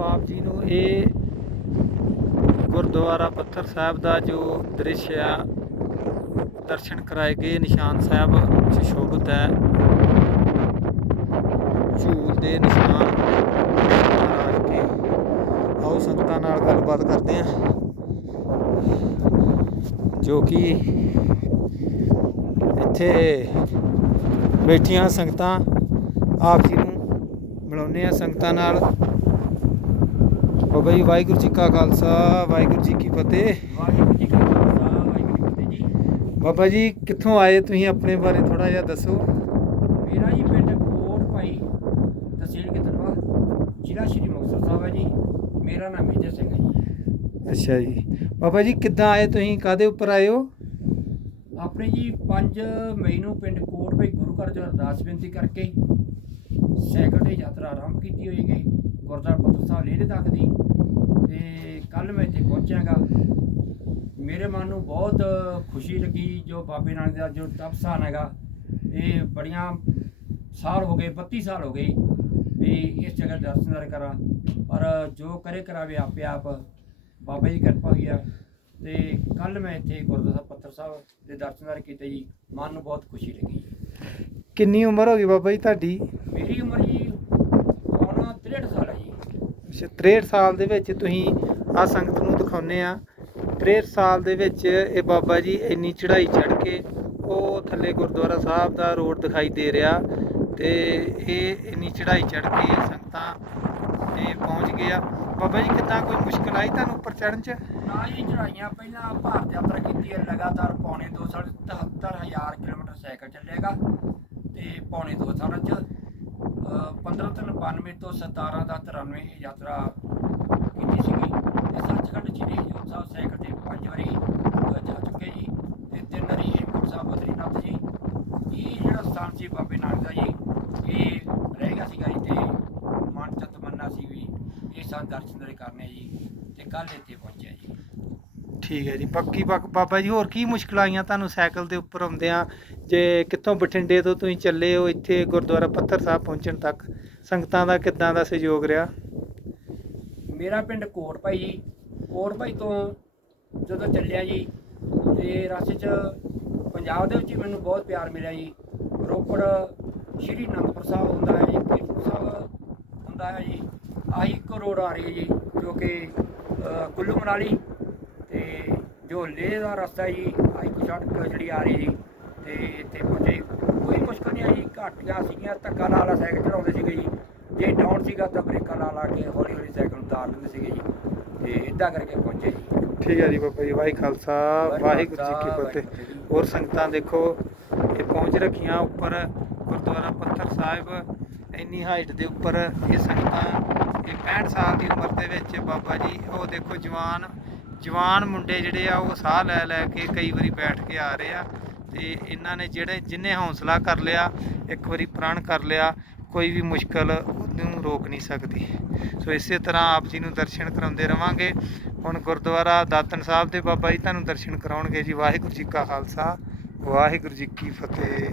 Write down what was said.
ਆਪ ਜੀ ਨੂੰ ਇਹ ਗੁਰਦੁਆਰਾ ਪੱਥਰ ਸਾਹਿਬ ਦਾ ਜੋ ਦ੍ਰਿਸ਼ ਆ, ਦਰਸ਼ਨ ਕਰਾਏ ਗਏ। ਨਿਸ਼ਾਨ ਸਾਹਿਬ ਸੁਸ਼ੋਭਿਤ ਹੈ। ਝੂਲ ਦੇ ਨਿਸ਼ਾਨ। ਆਓ ਸੰਗਤਾਂ ਨਾਲ ਗੱਲਬਾਤ ਕਰਦੇ ਹਾਂ। ਜੋ ਕਿ ਇੱਥੇ ਬੈਠੀਆਂ ਸੰਗਤਾਂ, ਆਪ ਜੀ ਨੂੰ ਮਿਲਾਉਂਦੇ ਆ ਸੰਗਤਾਂ ਨਾਲ। ਬਾਬਾ ਜੀ ਵਾਹਿਗੁਰੂ ਜੀ ਕਾ ਖਾਲਸਾ ਵਾਹਿਗੁਰੂ ਜੀ ਕੀ ਫਤਿਹ। ਵਾਹਿਗੁਰੂ ਜੀ ਕਾ ਖਾਲਸਾ ਵਾਹਿਗੁਰੂ ਜੀ ਕੀ ਫਤਿਹ ਜੀ। ਬਾਬਾ ਜੀ ਕਿੱਥੋਂ ਆਏ ਤੁਸੀਂ ਆਪਣੇ ਬਾਰੇ ਥੋੜਾ ਜਿਹਾ ਦੱਸੋ? ਮੇਰਾ ਜੀ ਪਿੰਡ ਕੋਟ ਭਾਈ ਤਹਿਸੀਲ ਗਿੱਦੜਵਾ ਜ਼ਿਲ੍ਹਾ ਸ਼੍ਰੀ ਮੁਕਤਸਰ ਸਾਹਿਬ ਹੈ ਜੀ। ਮੇਰਾ ਨਾਮ ਮੇਜਰ ਸਿੰਘ ਹੈ ਜੀ। ਅੱਛਾ ਜੀ। ਬਾਬਾ ਜੀ ਕਿੱਦਾਂ ਆਏ ਤੁਸੀਂ? ਕਾਦੇ ਉੱਪਰ ਆਏ ਹੋ? ਆਪਣੇ ਜੀ 5 ਮਈ ਨੂੰ ਪਿੰਡ ਕੋਟ ਭਾਈ ਗੁਰੂ ਘਰ 'ਚ ਅਰਦਾਸ ਬੇਨਤੀ ਕਰਕੇ ਸਾਈਕਲ ਤੇ ਯਾਤਰਾ ਆਰੰਭ ਕੀਤੀ ਹੋਈ ਹੈ ਗੁਰਦੁਆਰਾ ਪੱਤਰ ਸਾਹਿਬ ਲੇਹ ਤੱਕ ਦੀ ਤੇ ਕੱਲ ਮੈਂ ਇੱਥੇ ਪਹੁੰਚਿਆਗਾ। ਮੇਰੇ ਮਨ ਨੂੰ ਬਹੁਤ ਖੁਸ਼ੀ ਲੱਗੀ ਜੋ ਬਾਬੇ ਨਾਨਕ ਦਾ ਜੋ ਤਪ ਸਥਾਨ ਹੈਗਾ ਇਹ ਬੜੀਆਂ ਸਾਲ ਹੋ ਗਏ 32 ਸਾਲ ਹੋ ਗਏ ਵੀ ਇਸ ਜਗ੍ਹਾ ਦਰਸ਼ਨ ਕਰਾਂ। ਪਰ ਜੋ ਕਰੇ ਕਰਾਵੇ ਆਪੇ ਆਪ ਬਾਬਾ ਜੀ ਦੀ ਕਿਰਪਾ ਹੋਈ ਆ। ਤੇ ਕੱਲ ਮੈਂ ਇੱਥੇ ਗੁਰਦੁਆਰਾ ਪੱਤਰ ਸਾਹਿਬ ਦੇ ਦਰਸ਼ਨਦਾਰ ਕੀਤੇ ਜੀ ਮਨ ਨੂੰ ਬਹੁਤ ਖੁਸ਼ੀ ਲੱਗੀ। ਕਿੰਨੀ ਉਮਰ ਹੋ ਗਈ ਬਾਬਾ ਜੀ ਤੁਹਾਡੀ? ਮੇਰੀ ਉਮਰ ਜੀ ਹੁਣ 63 ਸਾਲ 63 ਸਾਲ ਦੇ ਵਿੱਚ ਤੁਸੀਂ ਆ ਸੰਗਤ ਨੂੰ ਦਿਖਾਉਨੇ ਆ। 63 ਸਾਲ ਦੇ ਵਿੱਚ ਇਹ ਬਾਬਾ ਜੀ ਇੰਨੀ ਚੜ੍ਹਾਈ ਚੜ੍ਹ ਕੇ ਉਹ ਥੱਲੇ ਗੁਰਦੁਆਰਾ ਸਾਹਿਬ ਦਾ ਰੋਡ ਦਿਖਾਈ ਦੇ ਰਿਹਾ ਤੇ ਇਹ ਇੰਨੀ ਚੜ੍ਹਾਈ ਚੜ੍ਹ ਕੇ ਸੰਗਤਾਂ 'ਤੇ ਪਹੁੰਚ ਗਿਆ ਬਾਬਾ ਜੀ, ਕਿੱਦਾਂ ਕੋਈ ਮੁਸ਼ਕਲ ਆਈ ਤੁਹਾਨੂੰ ਉੱਪਰ ਚੜ੍ਹਨ 'ਚ? ਨਾ ਜੀ ਚੜਾਈਆਂ ਪਹਿਲਾਂ ਭਾਰਤ ਯਾਤਰਾ ਕੀਤੀ ਹੈ, ਲਗਾਤਾਰ ਪੌਣੇ 2 ਸਾਲ 77000 ਕਿਲੋਮੀਟਰ ਸਾਈਕਲ ਚੱਲੇਗਾ ਤੇ ਪੌਣੇ 2 ਸਾਲਾਂ ਚ ਅਹ, 15 ਤੋਂ 92 ਤੋਂ 17 ਦਾ 93 ਇਹ ਯਾਤਰਾ ਕੀਤੀ ਸੀਗੀ ਤੇ ਸੱਚਖੰਡ ਸ੍ਰੀ ਹਜ਼ੂਰ ਸਾਹਿਬ ਸਾਈਕਲ ਤੇ ਪੰਜ ਵਾਰੀ ਜਾ ਚੁੱਕੇ ਜੀ ਤੇ ਤਿੰਨ ਵਾਰੀ ਹੇਮਕੁੰਟ ਸਾਹਿਬ ਬਦਰੀਨਾਥ ਜੀ। ਇਹ ਜਿਹੜਾ ਸਥਾਨ ਸੀ ਬਾਬੇ ਨਾਨਕ ਦਾ ਜੀ ਇਹ ਰਹੇਗਾ ਸੀਗਾ ਜੀ ਤੇ ਮਨ ਚ ਤਮੰਨਾ ਸੀ ਵੀ ਇਹ ਸਾਂ ਦਰਸ਼ਨ ਦਰੇ ਕਰਨੇ ਜੀ ਤੇ ਕੱਲ ਇੱਥੇ ਪਹੁੰਚਿਆ ਜੀ। ਠੀਕ ਹੈ ਜੀ ਬਾਕੀ ਬਾਕ- ਬਾਬਾ ਜੀ ਹੋਰ ਕੀ ਮੁਸ਼ਕਲ ਆਈਆਂ ਤੁਹਾਨੂੰ ਸਾਈਕਲ ਦੇ ਉੱਪਰ ਆਉਂਦਿਆਂ? ਜੇ ਕਿੱਥੋਂ ਬਠਿੰਡੇ ਤੋਂ ਤੁਸੀਂ ਚੱਲੇ ਹੋ ਇੱਥੇ ਗੁਰਦੁਆਰਾ ਪੱਥਰ ਸਾਹਿਬ ਪਹੁੰਚਣ ਤੱਕ ਸੰਗਤਾਂ ਦਾ ਕਿੱਦਾਂ ਦਾ ਸਹਿਯੋਗ ਰਿਹਾ? ਮੇਰਾ ਪਿੰਡ ਕੋਟ ਭਾਈ ਜੀ ਕੋਟ ਭਾਈ ਤੋਂ ਜਦੋਂ ਚੱਲਿਆ ਜੀ ਤੇ ਰਸਤੇ 'ਚ ਪੰਜਾਬ ਦੇ ਵਿੱਚ ਹੀ ਮੈਨੂੰ ਬਹੁਤ ਪਿਆਰ ਮਿਲਿਆ ਜੀ। ਰੋਪੜ ਸ਼੍ਰੀ ਅਨੰਦਪੁਰ ਸਾਹਿਬ ਹੁੰਦਾ ਹੈ ਜੀ ਕੀਰਤਪੁਰ ਸਾਹਿਬ ਹੁੰਦਾ ਹੈ ਜੀ। ਆਹੀ ਇੱਕ ਰੋਡ ਆ ਰਹੀ ਹੈ ਜੀ ਜੋ ਕਿ ਅ, ਕੁੱਲੂ ਮਨਾਲੀ ਜੋ ਲੇਹ ਦਾ ਰਸਤਾ ਜੀ ਆਹੀ ਕੋ ਸੜਕ ਜਿਹੜੀ ਆ ਰਹੀ ਜੀ ਤੇ ਇੱਥੇ ਪਹੁੰਚੇ ਕੋਈ ਮੁਸ਼ਕਲ ਨਹੀਂ ਆਈ ਘਾਟੀਆਂ ਸੀਗੀਆਂ ਧੱਕਾ ਲਾ ਲਾ ਸਾਈਕਲ ਚਲਾਉਂਦੇ ਸੀਗੇ ਜੀ। ਜੇ ਡਾਊਨ ਸੀਗਾ ਤਾਂ ਬ੍ਰੇਕਾਂ ਲਾ ਲਾ ਕੇ ਹੌਲੀ ਹੌਲੀ ਸਾਈਕਲ ਉਤਾਰ ਦਿੰਦੇ ਸੀਗੇ ਜੀ। ਤੇ ਇਦਾਂ ਕਰਕੇ ਪਹੁੰਚੇ ਜੀ। ਠੀਕ ਹੈ ਜੀ ਬਾਬਾ ਜੀ ਵਾਹਿਗੁਰੂ ਖਾਲਸਾ ਵਾਹਿਗੁਰੂ ਜੀ ਕੀ ਫਤਿਹ। ਹੋਰ ਸੰਗਤਾਂ ਦੇਖੋ ਇਹ ਪਹੁੰਚ ਰੱਖੀਆਂ ਉੱਪਰ ਗੁਰਦੁਆਰਾ ਪੱਥਰ ਸਾਹਿਬ। ਇੰਨੀ ਹਾਈਟ ਦੇ ਉੱਪਰ ਇਹ ਸੰਗਤਾਂ ਇਹ 65 ਸਾਲ ਦੀ ਉਮਰ ਦੇ ਵਿੱਚ ਬਾਬਾ ਜੀ ਉਹ ਦੇਖੋ ਜਵਾਨ ਜਵਾਨ ਮੁੰਡੇ ਜਿਹੜੇ ਆ, ਉਹ ਸਾਹ ਲੈ ਲੈ ਕੇ ਕਈ ਵਾਰੀ ਬੈਠ ਕੇ ਆ ਰਹੇ ਆ ਤੇ ਇਹਨਾਂ ਨੇ ਜਿਹੜੇ, ਜਿਨੇ ਹੌਸਲਾ ਕਰ ਲਿਆ, ਇੱਕ ਵਾਰੀ ਪ੍ਰਣ ਕਰ ਲਿਆ, ਕੋਈ ਵੀ ਮੁਸ਼ਕਲ ਉਹਨੂੰ ਰੋਕ ਨਹੀਂ ਸਕਦੀ। ਸੋ ਇਸੇ ਤਰ੍ਹਾਂ ਆਪ ਜੀ ਨੂੰ ਦਰਸ਼ਨ ਕਰਾਉਂਦੇ ਰਵਾਂਗੇ। ਹੁਣ ਗੁਰਦੁਆਰਾ ਦਾਤਨ ਸਾਹਿਬ ਦੇ ਬਾਬਾ ਜੀ ਤੁਹਾਨੂੰ ਦਰਸ਼ਨ ਕਰਾਉਣਗੇ ਜੀ। ਵਾਹਿਗੁਰੂ ਜੀ ਕਾ ਖਾਲਸਾ, ਵਾਹਿਗੁਰੂ ਜੀ ਕੀ ਫਤਿਹ।